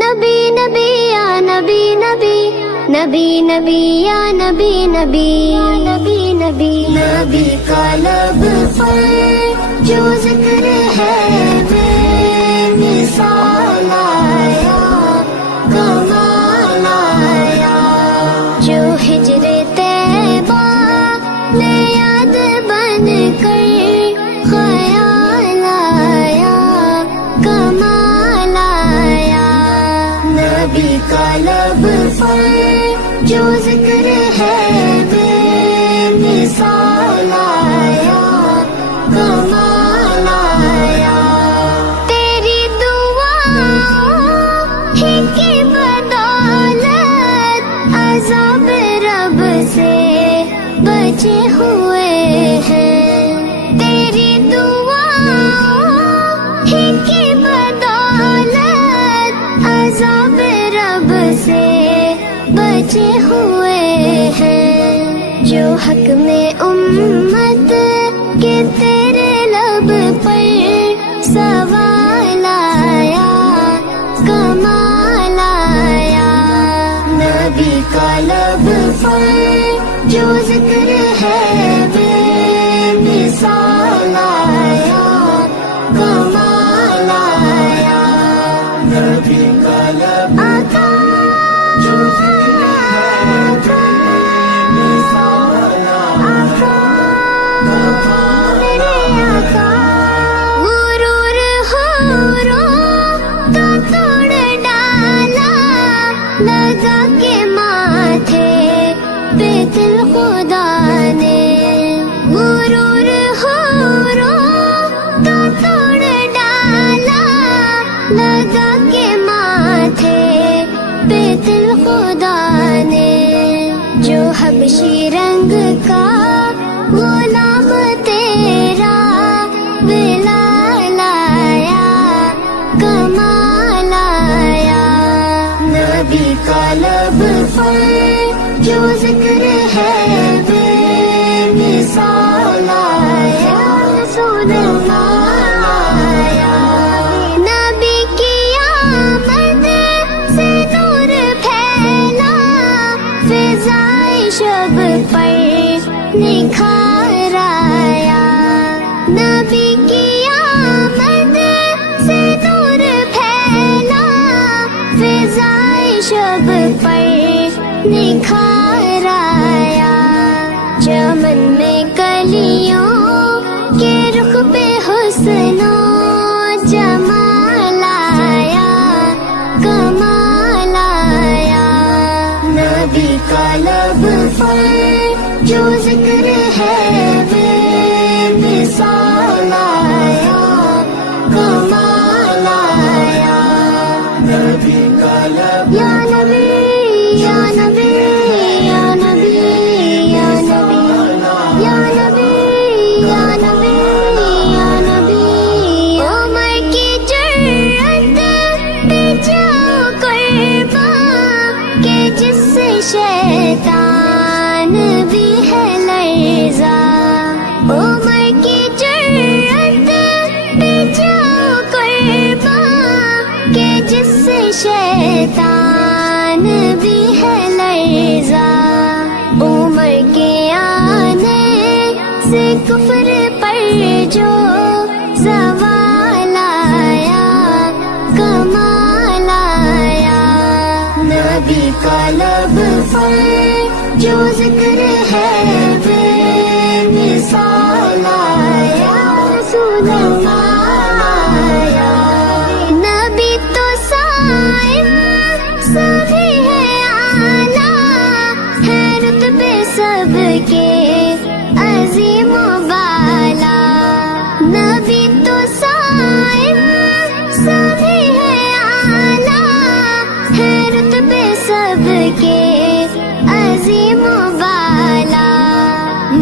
नबी नबी या नबी नबी, नबी नबी या नबी नबी, नबी नबी नबी का लब पर जो जिक्र है बेमिसाल आया, कमाल आया। जो हिजरे तैबा में याद बन कर ख्याल आया, कमाल आया। नबी का लब पर जो जिक्र है बेमिसाल आया, कमाल आया। तेरी दुआओं ही की बदौलत अज़ाब रब से बचे हुए हैं। तेरी दुआओं ही की बदौलत अज़ाब रब से बचे हुए हैं। जो हक में उम्मत के तेरे लब पर सवाल आया, कमाल आया। नबी का लब पर जो जिक्र है बेमिसाल आया, कमाल आया। नबी का लब आका जो जिक्र है बेमिसाल आया, मेरे आका। गुरूर हुरों तो तोड़ डाला, लगा के माथे पे दिल खुदा ने। गुरूर हुरों तो तोड़ डाला, लगा के माथे पे दिल खुदा ने। जो हबशी रंग का गुलाम तेरा बिलाल आया, कमाल आया। नबी का लब पर जो जिक्र है बेमिसाल आया, कमाल आया। नबी की आमद से नूर फैला, फिज़ाए शब पर निखार आया। नबी की आमद से नूर फैला, फिज़ाए शब पर निखार आया। चमन में कलियों के रुख पे हुस्नो जमाल आया, कमाल आया। नबी का लब पर जो जिक्र है बेमिसाल आया, कमाल आया। नबी का लब या नबी या नबी या नबी या नबी या नबी या नबी या नबी। उमर की जुर्रत पे जाओ कुर्बान के जिससे शैतान भी है लर्ज़ा। उमर की जुर्रत पे जाओ कुर्बान के जिससे शैतान भी है लर्ज़ा। उमर के आने से कुफ्र पर जो ज़वाल आया, कमाल आया। नबी का लब पर जो जिक्र है बेमिसाल आया, कमाल आया। नबी तो साइम सभी है आला, है रुतबे सबके अजीम बाला। नबी तो साइम सभी है आला, है रुतबे सबके अजीम बाला।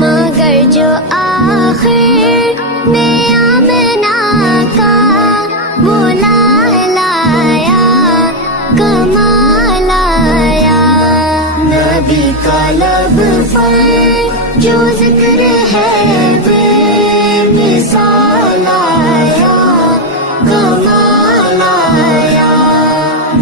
मगर जो आखिर में आमना का वो लाल आया, कमाल आया। नबी का लब पर जो जिक्र है बेमिसाल आया, कमाल आया।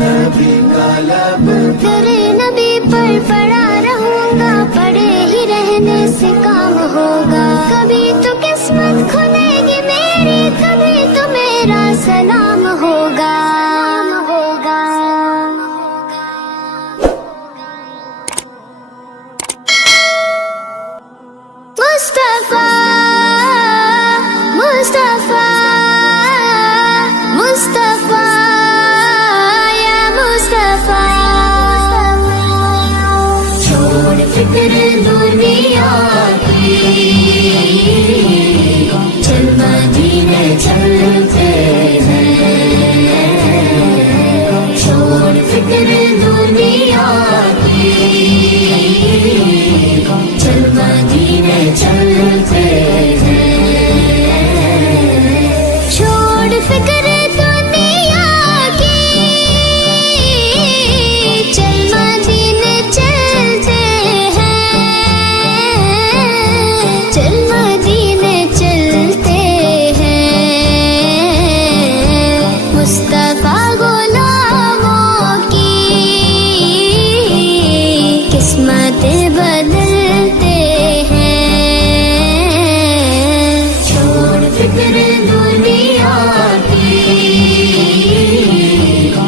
नबी का लब तेरे नबी पर पड़ा रहूंगा, पड़े ही रहने से काम होगा। कभी तो किस्मत खुलेगी मेरी, कभी तो मेरा सलाम होगा। मुस्तफा मुस्तफा मुस्तफा या मुस्तफा, छोड़ फिक्र दुनिया की, चल मदीने चलते हैं। छोड़ फिक्र दुनिया की, चल मदीने चलते हैं। छोड़ फिक्र दुनिया की, चल मदीने चलते हैं। चल मदीने चलते हैं। मुस्तफा गुलामों की किस्मतें बदलते हैं। छोड़ फिक्र दुनिया की,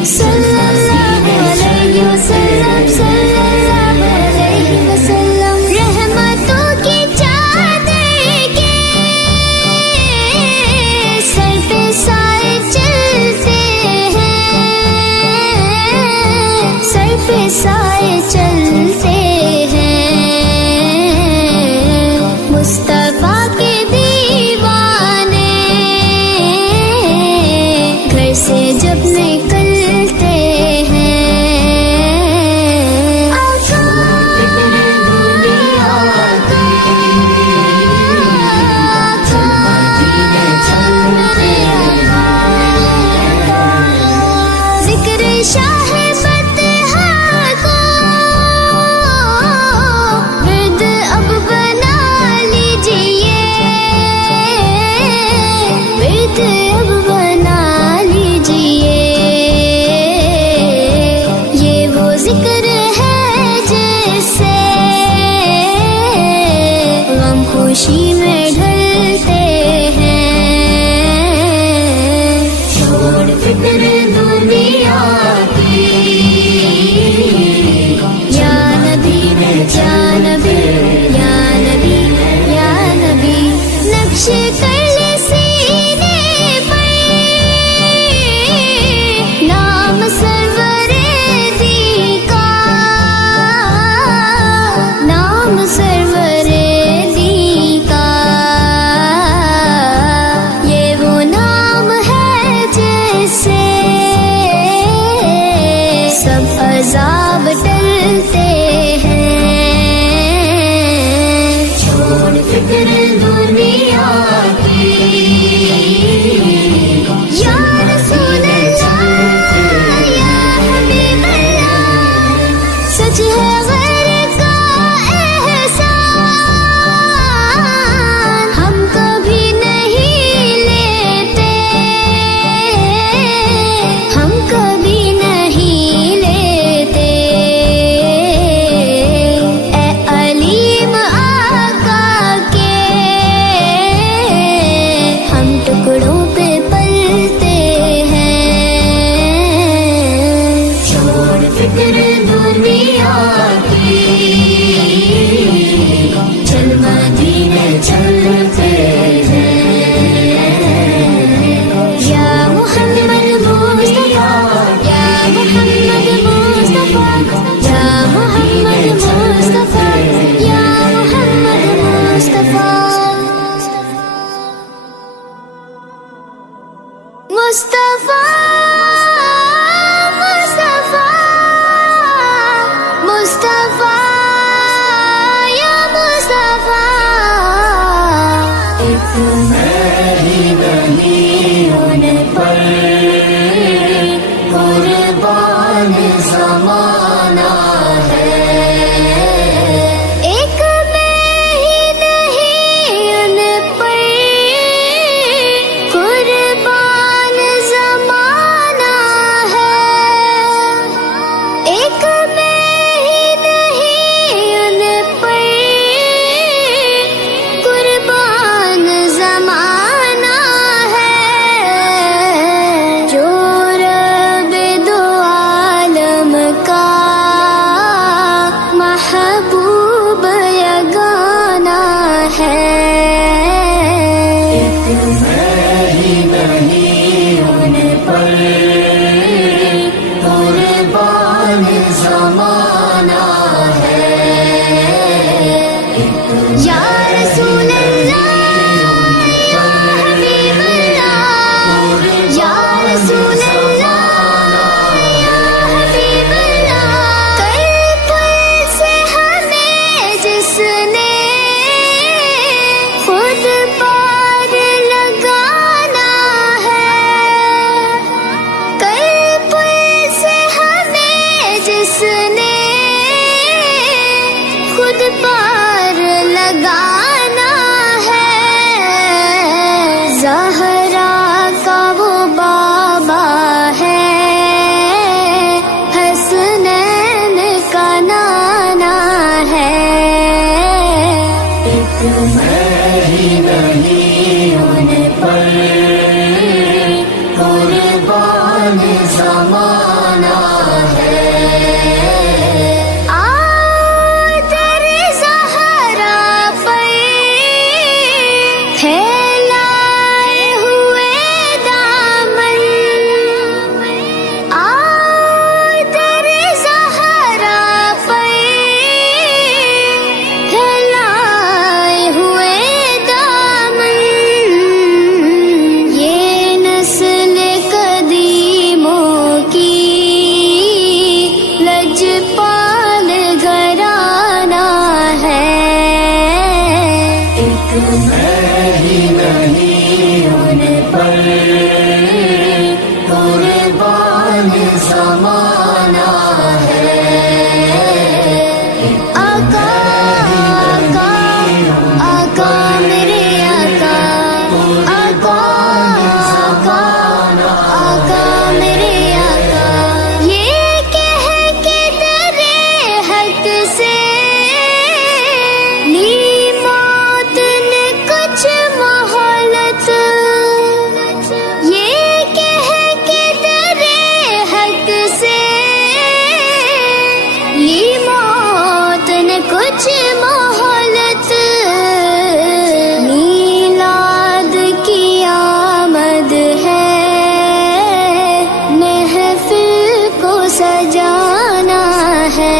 सल्लल्लाहु अलैहि वसल्लम, सल्लल्लाहु अलैहि वसल्लम, रहमतों की चादर के सर पे साए चलते हैं। सर पे साए चलते हैं। मुस्तफा के दीवाने घर से जब निकलते हैं। आका, दुनिया की, आका, मदीने चलते जिक्र शाह बतहा को विर्द अब बना लीजिए। विर्द अब बना लीजिए। ये वो जिक्र है जिससे गम खुशी में ढलते हैं। छोड़ फिक्र दुनिया की, या नबी या नबी या नबी या नबी, नक्शे कर ले सीने पर नाम सरवरे दी का। नाम सरवरे दी का। ये वो नाम है जिससे सब अजाब टलते हैं। छोड़ फिक्र दुनिया की, या रसूल अल्लाह, या हबीब अल्लाह, सच है गैर का एहसान हम कभी नहीं लेते। हम कभी नहीं लेते। ए अलीम आका के हम टुकड़ों पे पलते हैं। छोड़ फिक्र दुनिया की, चल मदीने चलते हैं। या मोहम्मद मुस्तफा, या मोहम्मद मुस्तफा, या मोहम्मद मुस्तफा, या मोहम्मद मुस्तफा। मुस्तफा मुस्तफा मुस्तफा या मुस्तफा, एक मैं ही नहीं उन पर कुर्बान ज़माना है। एक मैं ही नहीं उन पर कुर्बान ज़माना है। ज़माना है। आका आका आका मेरे आका, आका आका आका मेरे आका। ये कह के तेरे हक से ली मौत ने कुछ मोहलत। ये कह के तेरे हक से ली मौत ने कुछ मोहलत। मीलाद की आमद है, महफिल को सजाना है।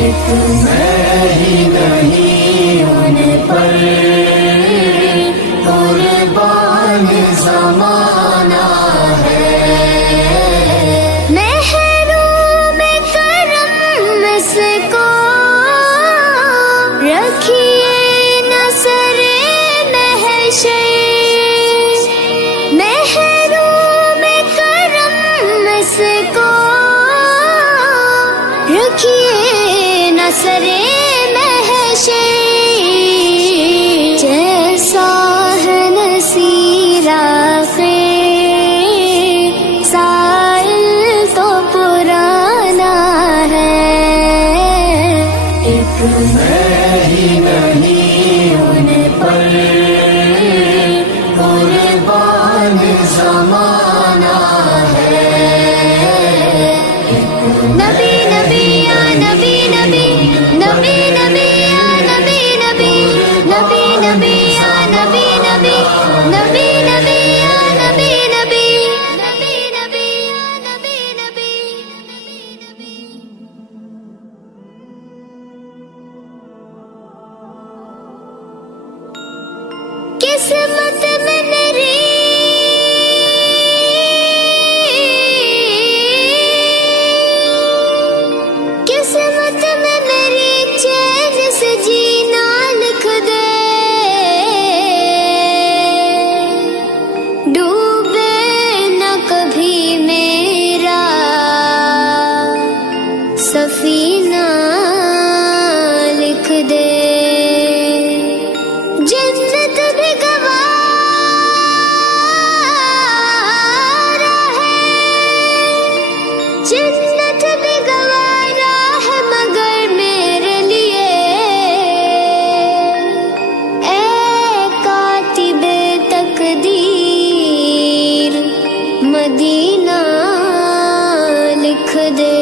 एक मैं ही नहीं उन पर कुर्बान ज़माना है। महरूम करम इसको रखिए नसरे महशर। महरूम करम इसको रखिए नसरे महशर। जैसा है नसीरा से साइल तो पुराना है। एक मैं ही नहीं उन पर कुर्बान ज़माना है। नबी नबी या नबी नबी, नबी नबी या नबी नबी, नबी नबी या नबी नबी, नबी नबी या नबी नबी, नबी नबी या नबी नबी। किस्मत में मेरी किस्मत में मेरी चैन से जीना लिख दे। डूबे न कभी मेरा सफीना लिख दे। जन्नत भी गवारा है, जन्नत भी गवारा है मगर मेरे लिए ए कातिबे तकदीर मदीना लिख दे।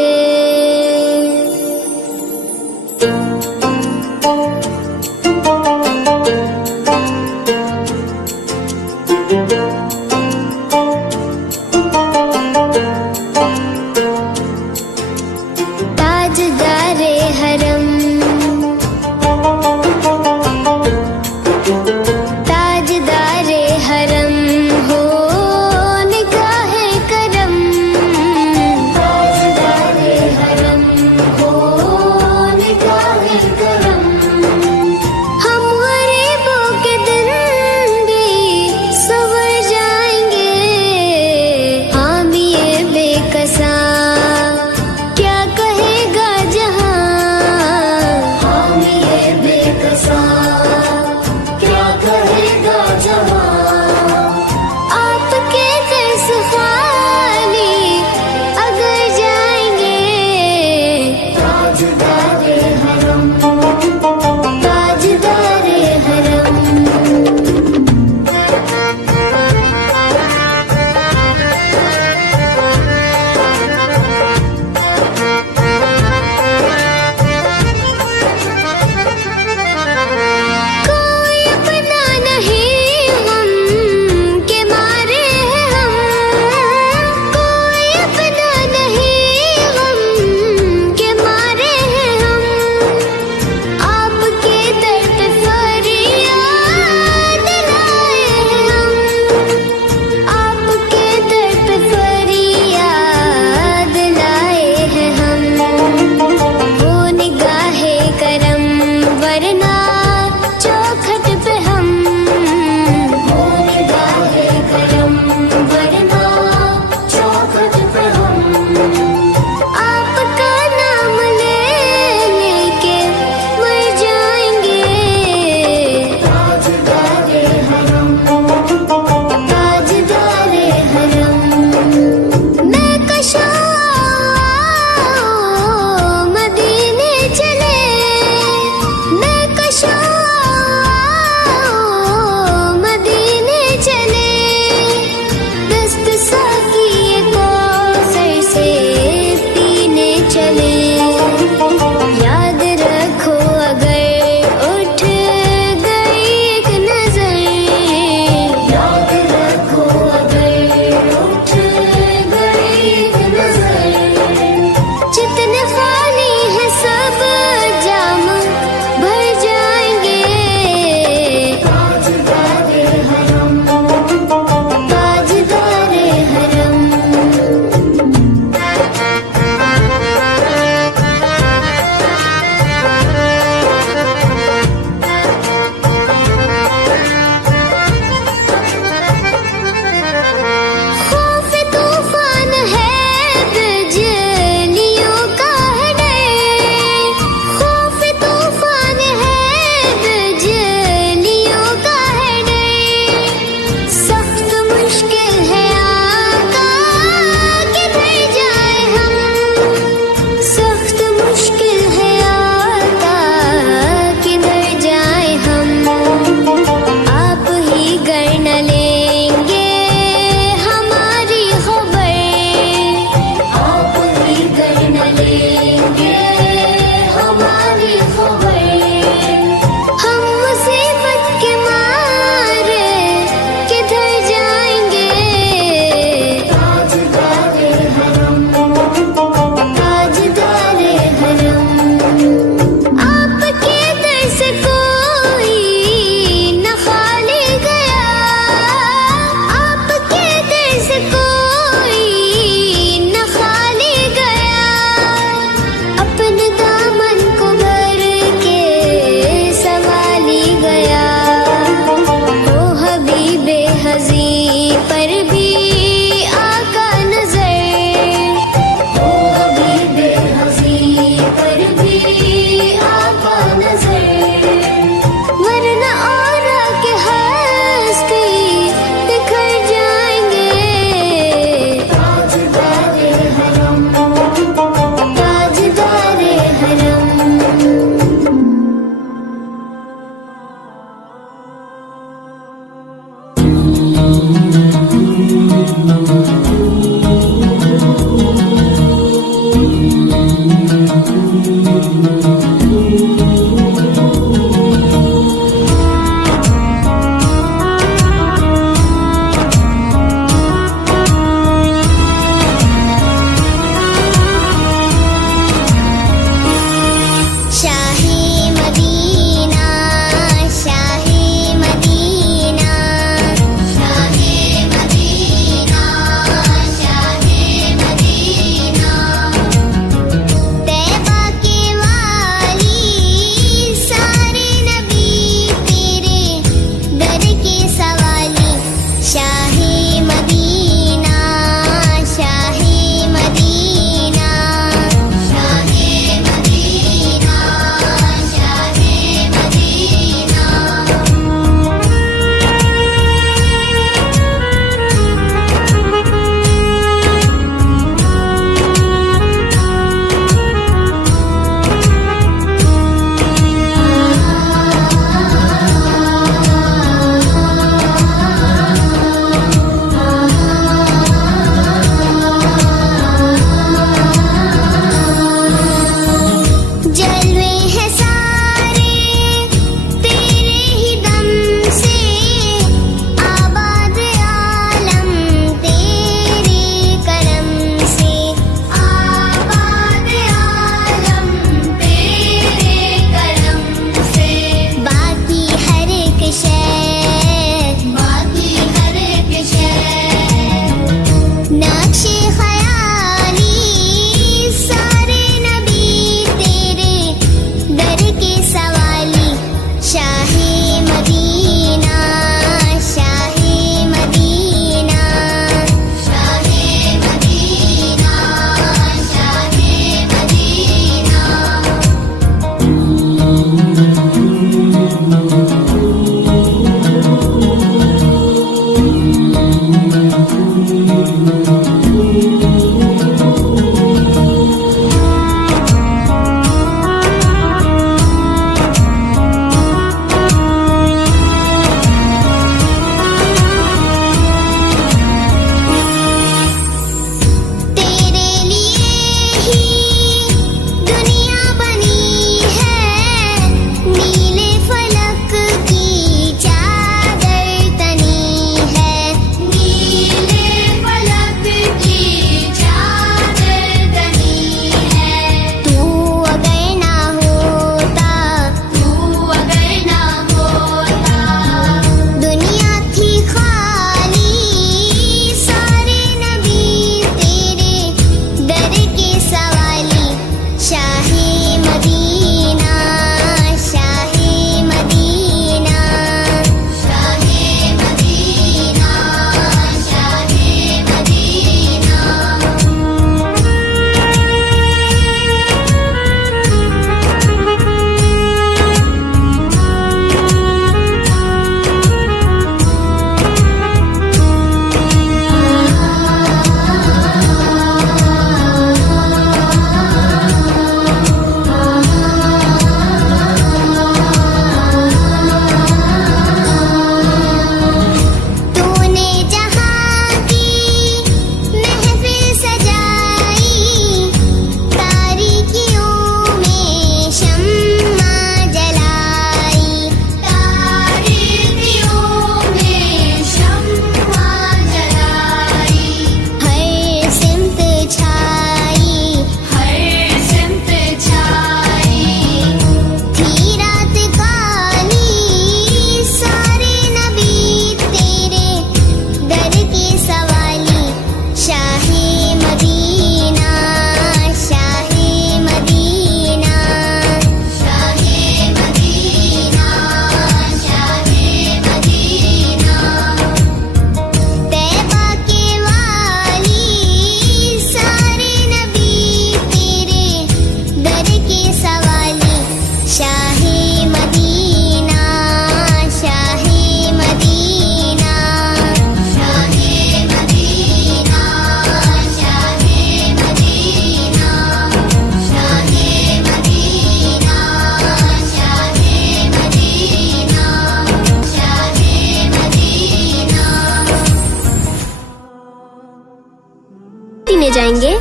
सुनाएंगे।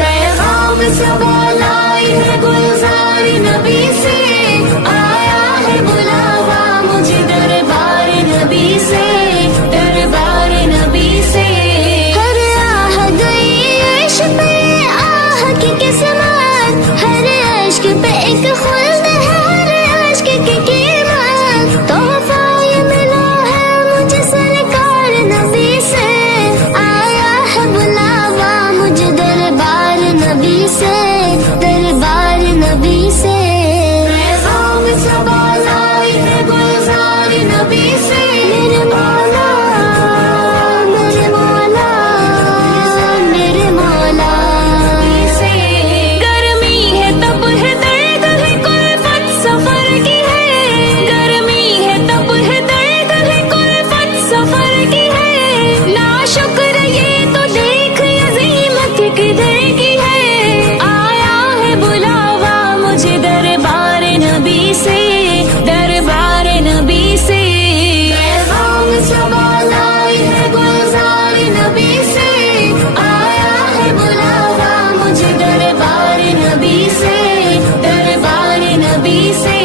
पैगाम सवाल आई है गुलजार नबी से, आया है बुलावा मुझे दरबार नबी से, दरबार नबी से। हर आह गई अर्श पे आह की किस्मत, हर अश्क पे एक खुल्द है, हर अश्क की कीमत। तोहफा ये मिला है मुझे सरकार नबी से, आया है बुलावा मुझे दरबार नबी से, दरबार नबी से। पैगाम सवाल आई है गुलजार नबी से, मेरे मौला, मेरे मौला, मेरे मौला। से। गर्मी है तब है दर्द है कुल्फत सफर की है, गर्मी है तब है दर्द है कुल्फत सफर की है। नाशुक्र ये तो देख अजीमत किधर की है, आया है बुलावा मुझे दरबार नबी से, दरबार नबी से। पैगाम सवाल आई है गुलजार नबी से, आया है बुलावा मुझे दरबार नबी से, दरबार नबी से।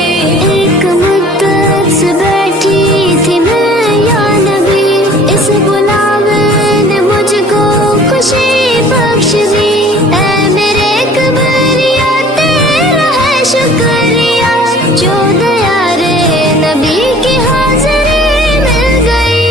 एक मुद्दत से बैठी थी मैं या नबी, इस बुलावे ने मुझको खुशी बख्श दी। ऐ मेरे कबरिया तेरा है शुक्रिया, जो दया रे नबी की हाजिरी मिल गई।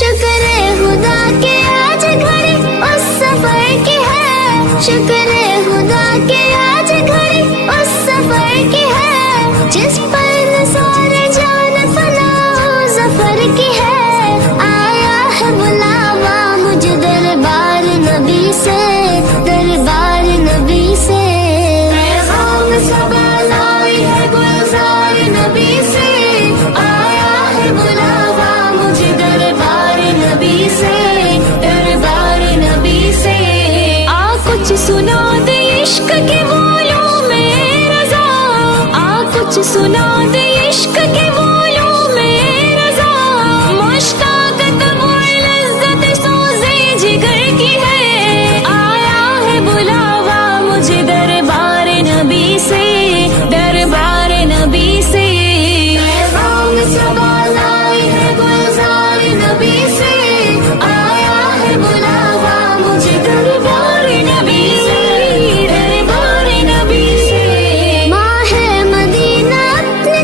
शुक्र है खुदा के आज घड़ी उस सफर की है, शुक्र है खुदा के आज घड़ी उस सफर की है, जिस पर सारे जान फना जफर की है। आया है बुलावा मुझे दरबार नबी से, दरबार नबी से। पैगाम सवाल आई है गुलजार नबी से, आया है बुलावा मुझे दरबार नबी से, दरबार नबी से। आ कुछ सुना दे इश्क के बोलों में रज़ा, आ कुछ सुना दे इश्क के बोलों में रज़ा। मुश्ताक़त वो लज़्ज़त सोज़े जिगर की है, आया है बुलावा मुझे दरबार नबी से, दरबार नबी से। पैगाम सवाल आई है गुलजार नबी से, आया है बुलावा मुझे दरबार नबी से, दरबार नबी से। माँ है मदीना अपने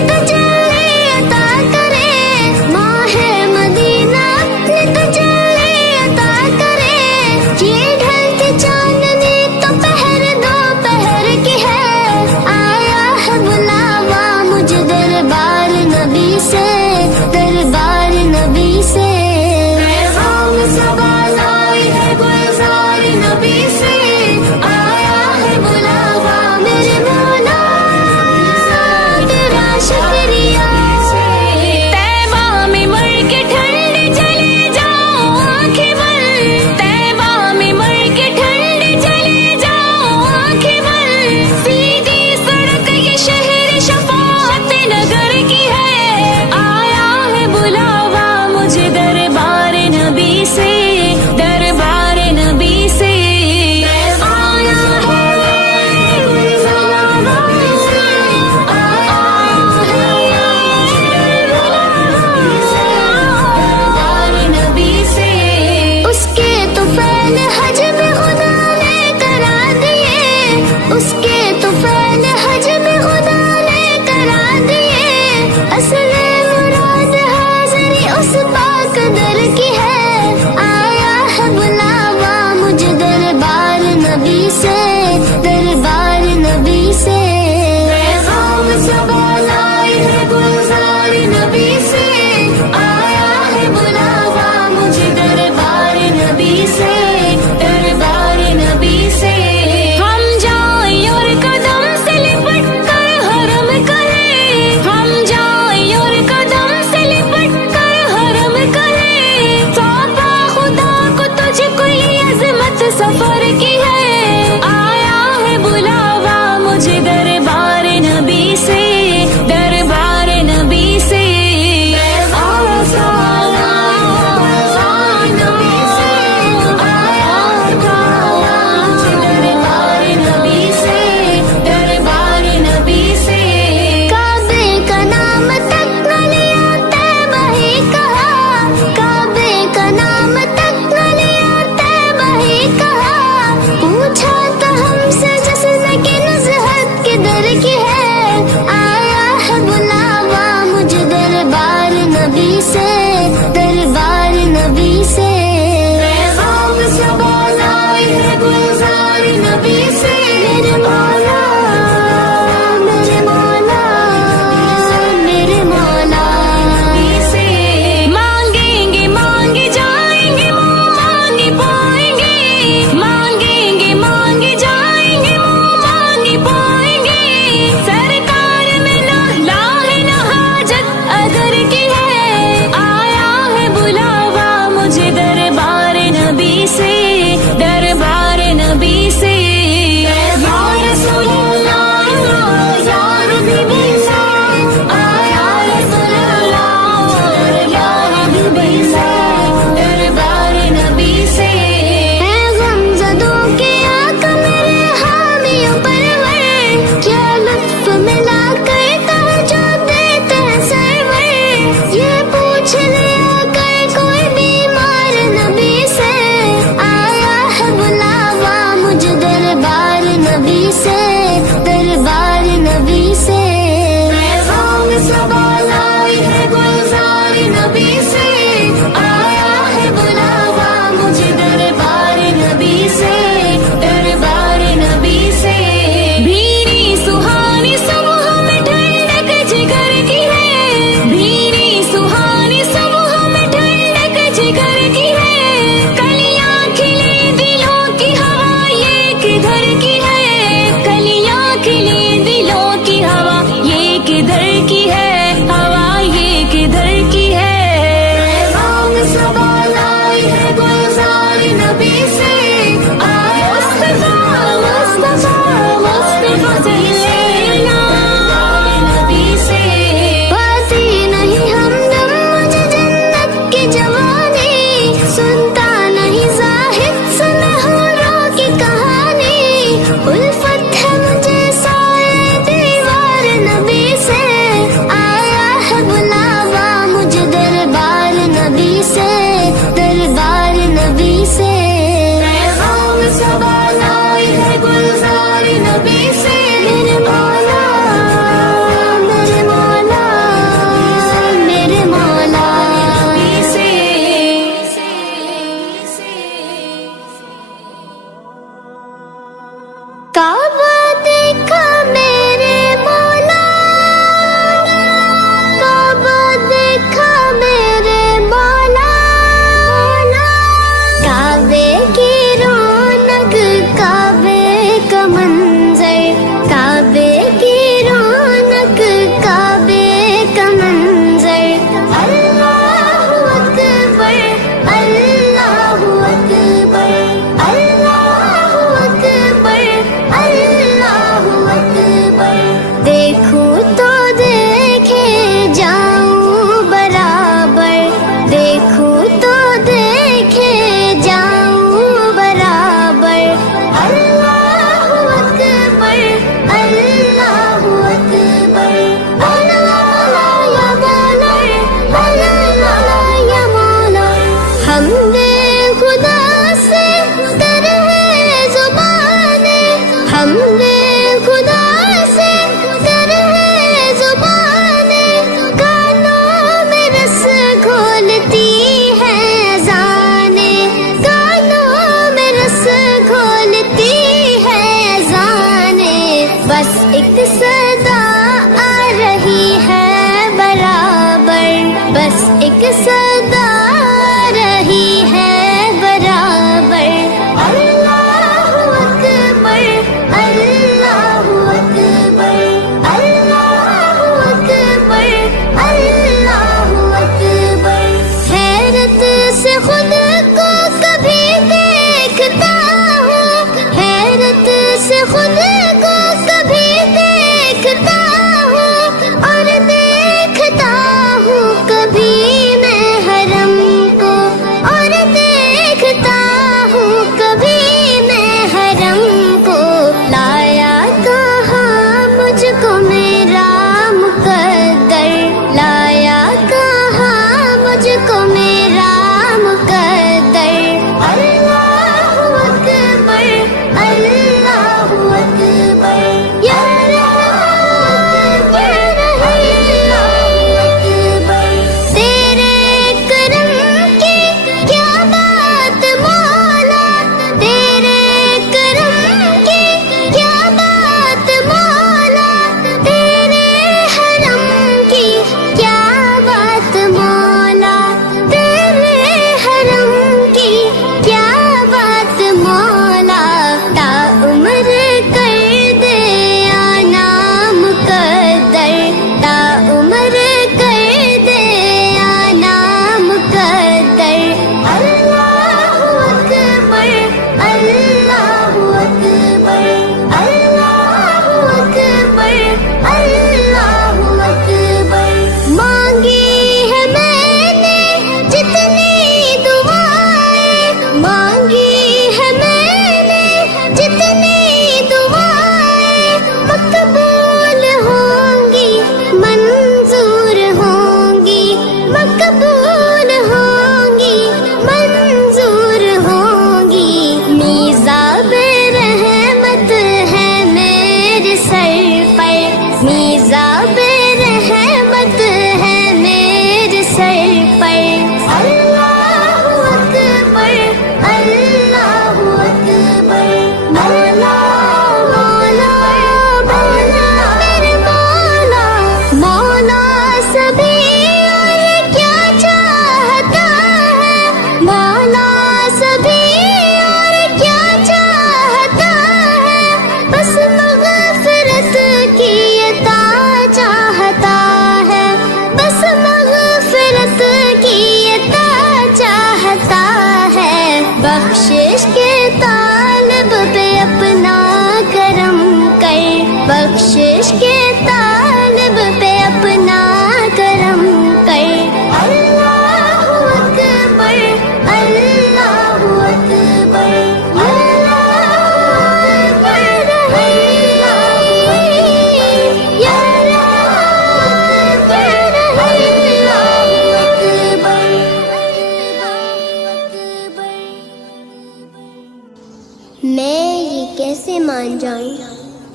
कैसे मान जाऊं।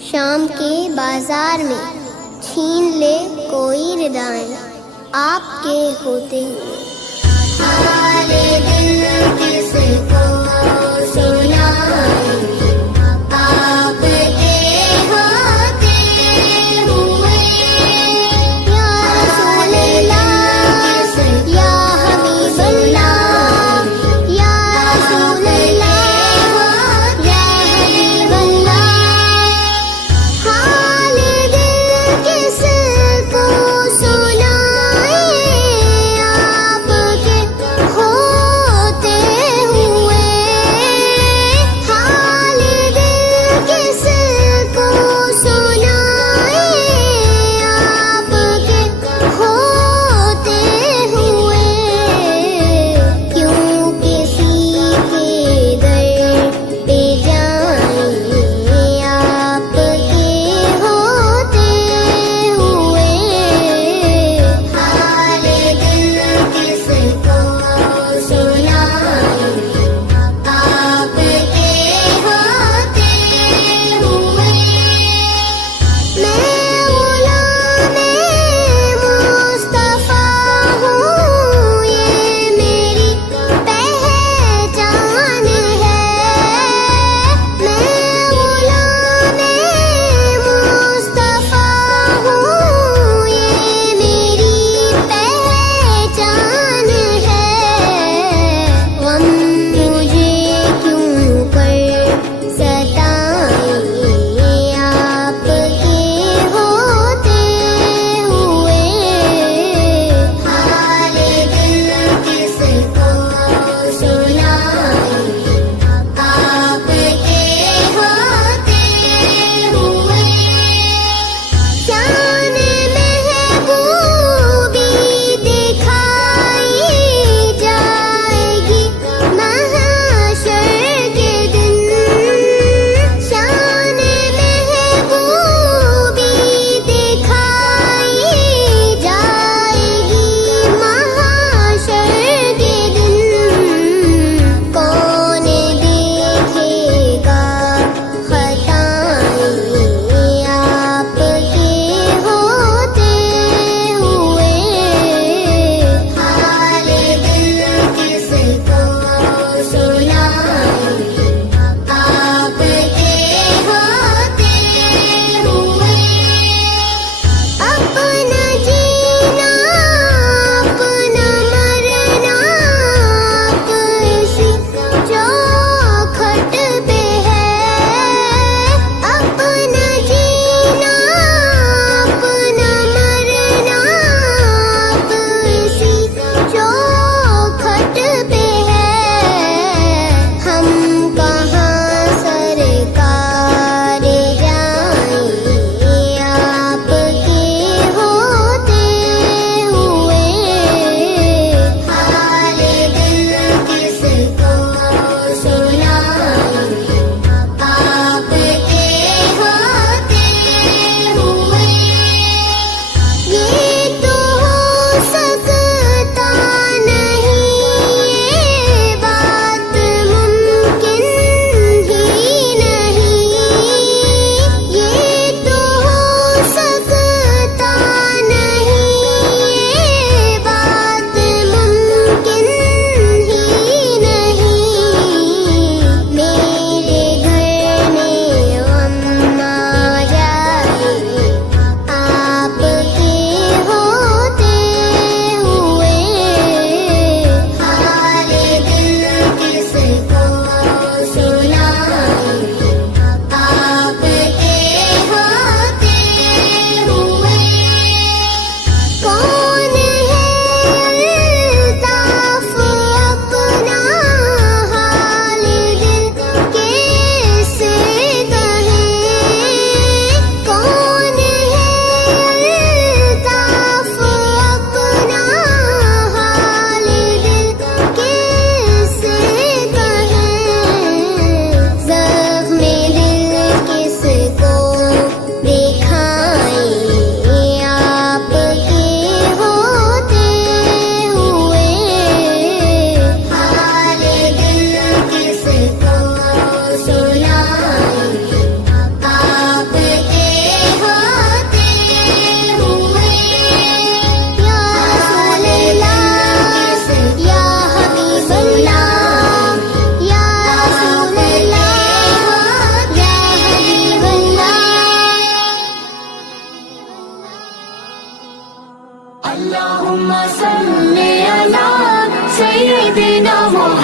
शाम के बाजार में छीन ले कोई रिदाएं आपके होते हुए। हाले दिल किसको सुनाए, आपके होते हुए। या रसूल अल्लाह, या हबीब अल्लाह, या रसूल अल्लाह, या हबीब अल्लाह। हाल दिल किसको सुनाए,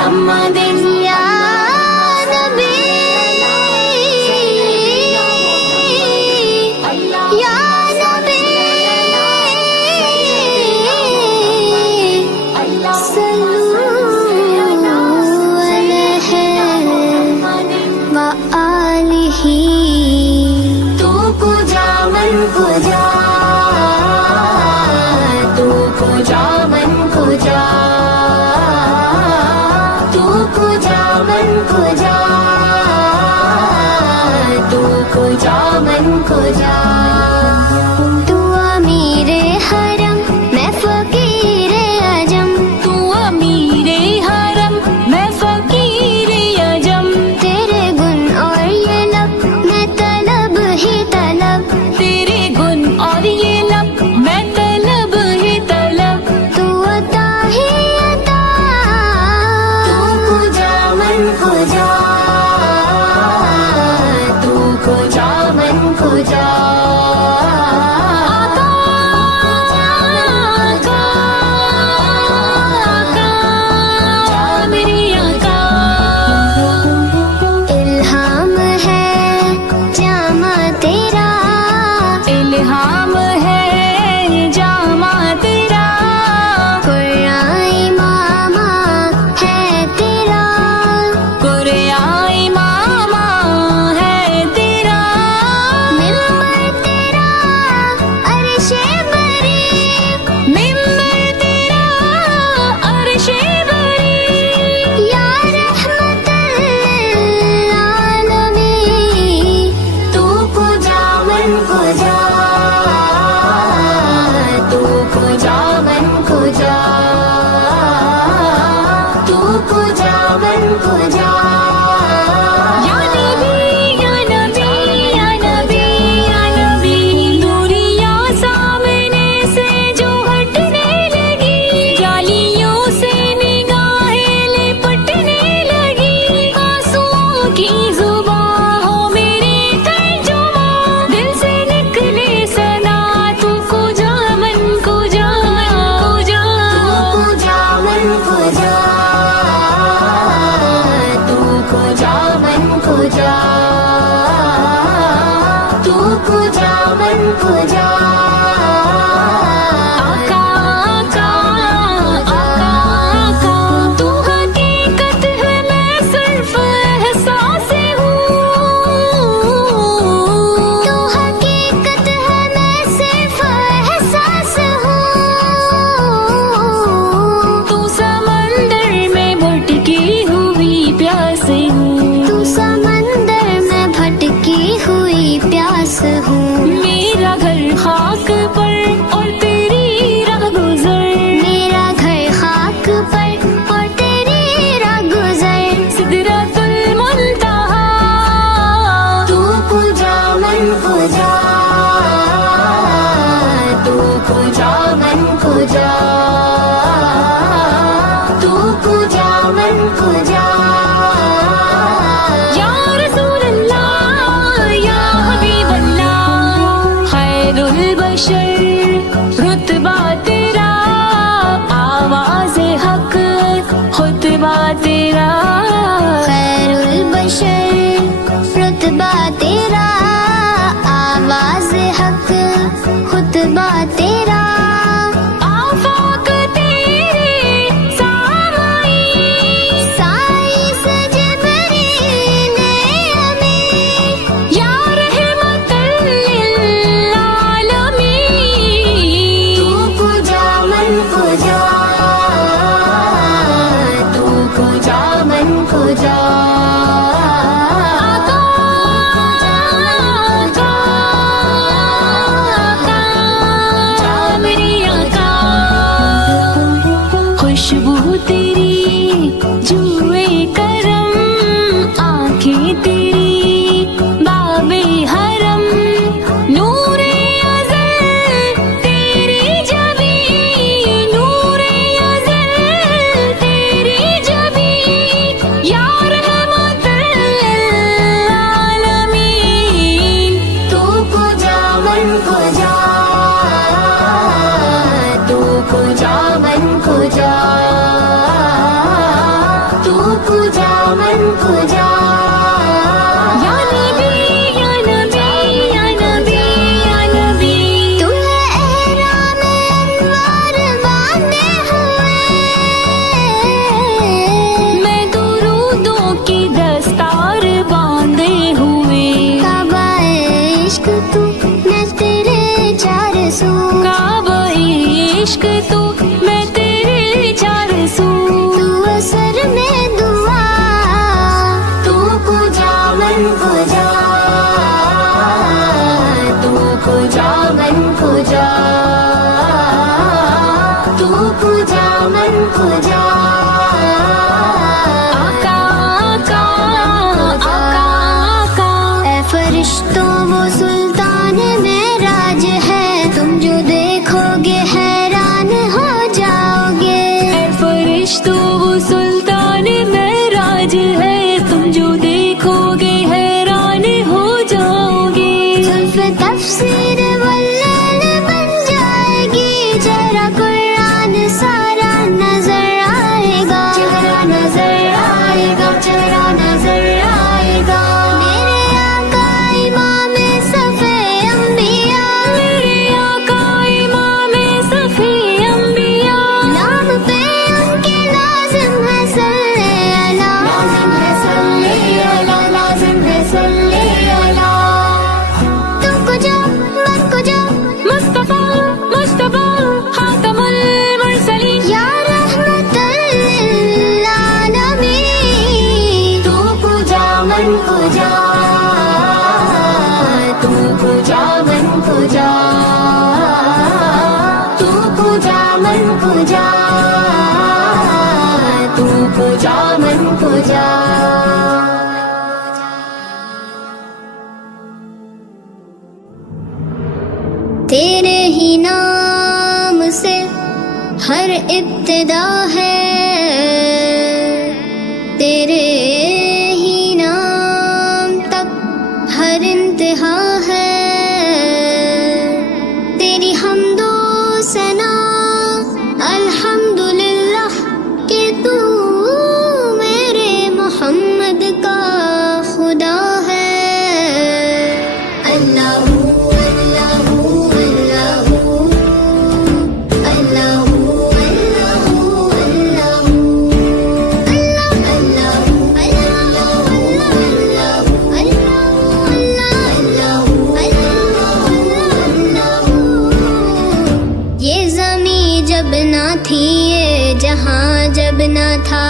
मुहम्मदिन या नबी या नबी सल्लू अलैहि व आलिही। तू कुजा मन कुजा, तू कुजा मन कुजा, तू कुजा मन कुजा, तू कुजा मन कुजा। तू अमीरे हरम मैं फकीरे अजम, तू अमीरे हरम मैं फकीरे अजम, तेरे गुण और ये लब मैं तलब ही तलब, तेरे गुण और ये लब मैं तलब ही तलब। तू अता ही अता। तू कुजा मन कुजा, तू कुजा मन कुजा। आका, आका, आका, मेरे आका। इल्हाम है जामा तेरा, इल्हाम है जामा तेरा, कुराई मामा है तेरा, कुरियाई मामा है तेरा, मिंबर तेरा अर्शे बरी, मिंबर तेरा अर्शे बरी। या रहमतल आलमीन। तू कुजा मन कुजा, तू कुजा मन कुजा, तू कुजा मन कुजा। या नबी या नबी या नबी या नबी, दूरिया सामने से जो हटने लगी, जालियों से निगाहें लिपटने लगी, आंसुओं की जुबां हो मेरी तर्जुमा, दिल से निकले सना तू कुजा मन कुजा, कुजा तू कुजा मन कुजा, तू कुजा मन कुजा, तू कुजा मन कुजा। आका, आका, आका, आका, तू हकीकत है मैं सिर्फ एहसास हूँ, तू हकीकत है मैं सिर्फ एहसास हूँ। तू समंदर में भटकी हुई प्यास हूँ, तू समंदर में भटकी हुई प्यास हूँ। मेरा घर खाक पर और तेरी राह गुजर, मेरा घर खाक पर और तेरी राह गुजर, सिदरतुल मुंतहा। तू कुजा मन कुजा, तू कुजा मन कुजा, तू कुजा मन कुजा। या रसूल अल्लाह या हबीब अल्लाह, खैरुल बशर रुतबा तेरा, आवाज़ हक खुतबा तेरा, खैरुल बशर रुतबा तेरा, आवाज़ हक खुतबा तेरा। आफाक तेरे सामाई, साई से जिब्रील अमीन, या रहमतल लिल आलमीन। तू कुजा मन कुजा, तू कुजा मन कुजा। आका, फरिश्तों वो सुल्तान मेराज है, तुम जो देखोगे हैरान हो जाओगे। फरिश्तों वो सुल्तान मेराज है, तुम जो देखोगे हैरान हो जाओगे। जुल्फ तफसीर वल्लैल बन जाएगी, जरा कुरान सारा नजर आएगा, चेहरा नजर आएगा, चेहरा नजर आएगा। मेरे आका इमामे सफ़े अंबिया, मेरे आका इमामे सफ़े अंबिया, नाम पे उनके लाजिम है सल्ले अला, लाजिम है सल्ले अला, लाजिम है सल्ले अला। तुमको जो मन को जो मुस्तफा मुस्तफा खातमुल मुरसलीन, या रहमतल लिल आलमीन। तू पूजा मन पूजा, तू पूजा मन पूजा, तू पूजा मन पूजा, तू पूजा मन पूजा। तेरे ही नाम से हर इब्तिदा है, तेरे ही नाम तक हर इंतहा है। तेरी हम्दो सना अल्हम्दुलिल्लाह कि तू मेरे मोहम्मद का खुदा है। अल्लाहू अल्लाहू अल्लाहू अल्लाहू अल्लाहू अल्लाहू अल्लाहू अल्लाहू। ये ज़मीं जब ना थी, ये जहां जब ना था,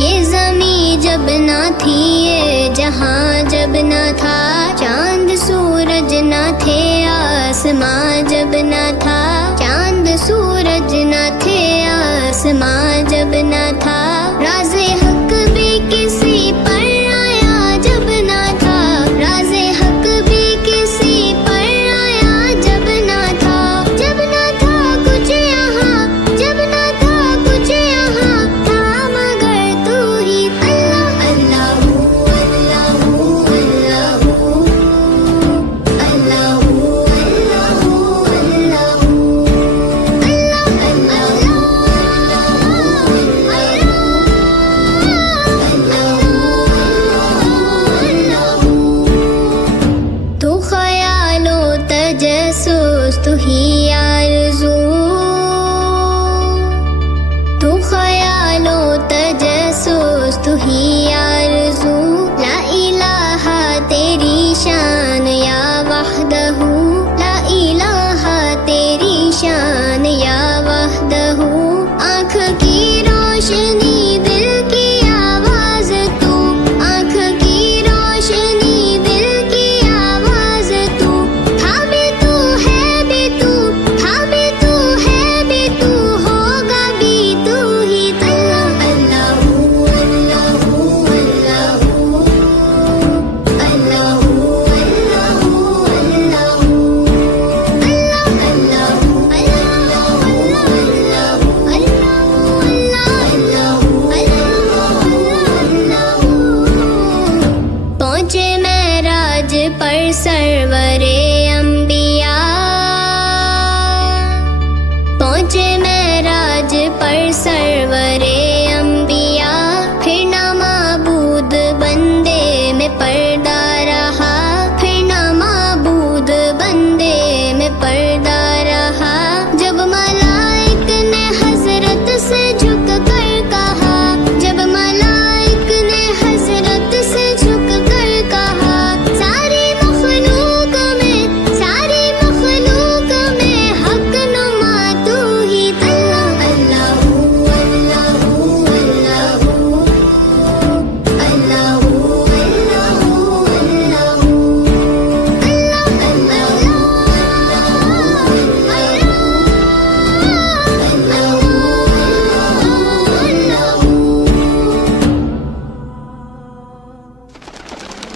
ये ज़मीं जब ना थी, ये जहां जब ना था, चांद सूरज ना थे, आसमां जब ना था, चांद सूरज ना थे, आसमां जब ना था, राज़े हक भी किसी पर आया जब ना था, राज़े हक भी किसी पर आया जब ना था, जब ना था कुछ यहाँ, जब ना था कुछ यहाँ था, मगर तू ही अल्लाह। अल्लाहू अल्लाहू अल्लाहू अल्लाहू अल्लाहू अल्लाहू तू ख्यालो तजस्सुस, तू ही आरज़ू, तू ख्यालो तजस्सुस, तू ही आरज़ू। ला इलाहा तेरी शान या वहदहू, ला इलाहा तेरी शान या वहदहू। आँख की रोशनी दिल की आवाज़ तू, आँख की रोशनी दिल की आवाज़ तू, था भी तू है भी तू, था भी तू है भी तू, होगा भी तू ही। अल्लाहू अल्लाहू अल्लाहू अल्लाहू अल्लाहू अल्लाहू अल्लाहू अल्लाहू। पहुँचे महराज पर सर